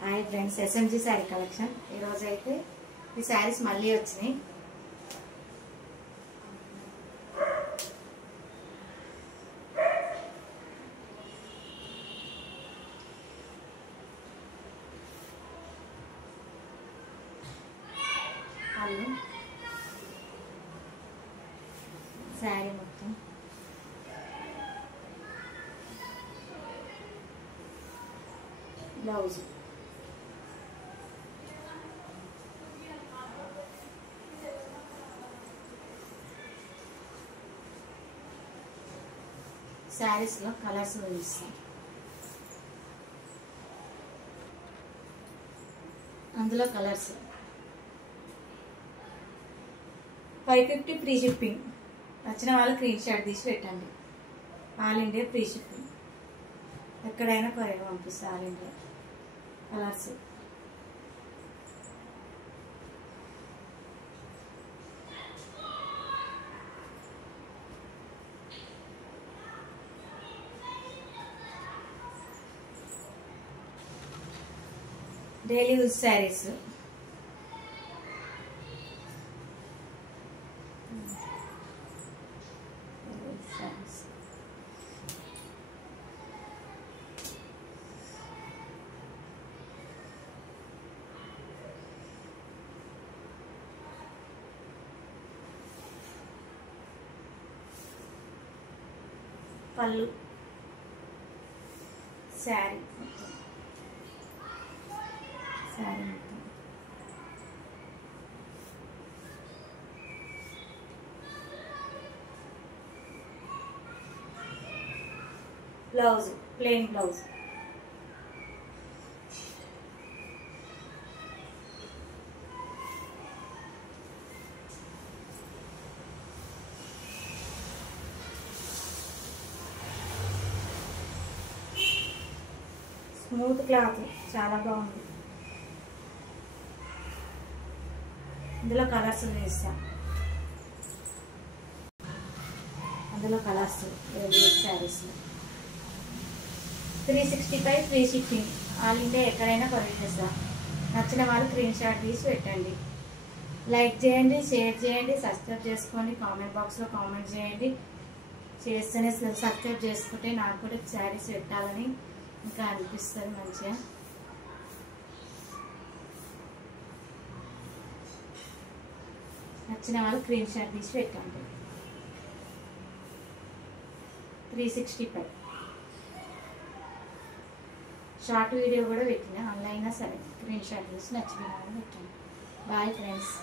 Hi friends, SMG sari collection. ఈరోజు అయితే ఈ శారీస్ మళ్ళీ వచ్చినాయి. శారీ మొత్తం బ్లౌజ్ శారీస్లో కలర్స్ చూపిస్తాం. అందులో కలర్స్ 550 ఫ్రీ షిప్పింగ్. వచ్చిన వాళ్ళు స్క్రీన్ షాట్ తీసి పెట్టండి. All India free shipping. ఎక్కడైనా కొరియర్ పంపిస్తా. All India. Colours daily use saris. పళ్ళు శారీ శారీ మొత్తం blouse plain blouse. Smooth cloth చాలా బాగుంది. ఇందులో కలర్స్ వేస్తా. అందులో colours saris 365 free shipping. All India ఎక్కడైనా కొరియర్ చేస్తా. నచ్చిన వాళ్ళు స్క్రీన్ షాట్ తీసి పెట్టండి. లైక్ చేయండి, షేర్ చేయండి, సబ్స్క్రైబ్ చేసుకోండి. కామెంట్ బాక్స్లో కామెంట్ చేయండి. చేస్తేనే సబ్స్క్రైబ్ చేసుకుంటే నాకు కూడా శారీస్ పెట్టాలని ఇంకా అనిపిస్తుంది మంచిగా. నచ్చిన వాళ్ళు స్క్రీన్ షాట్ తీసి పెట్టండి. 365 షార్ట్ వీడియో కూడా పెట్టిన. ఆన్లైన్ సరే స్క్రీన్ షాట్ తీసి నచ్చిన వాళ్ళు పెట్టండి. Bye friends.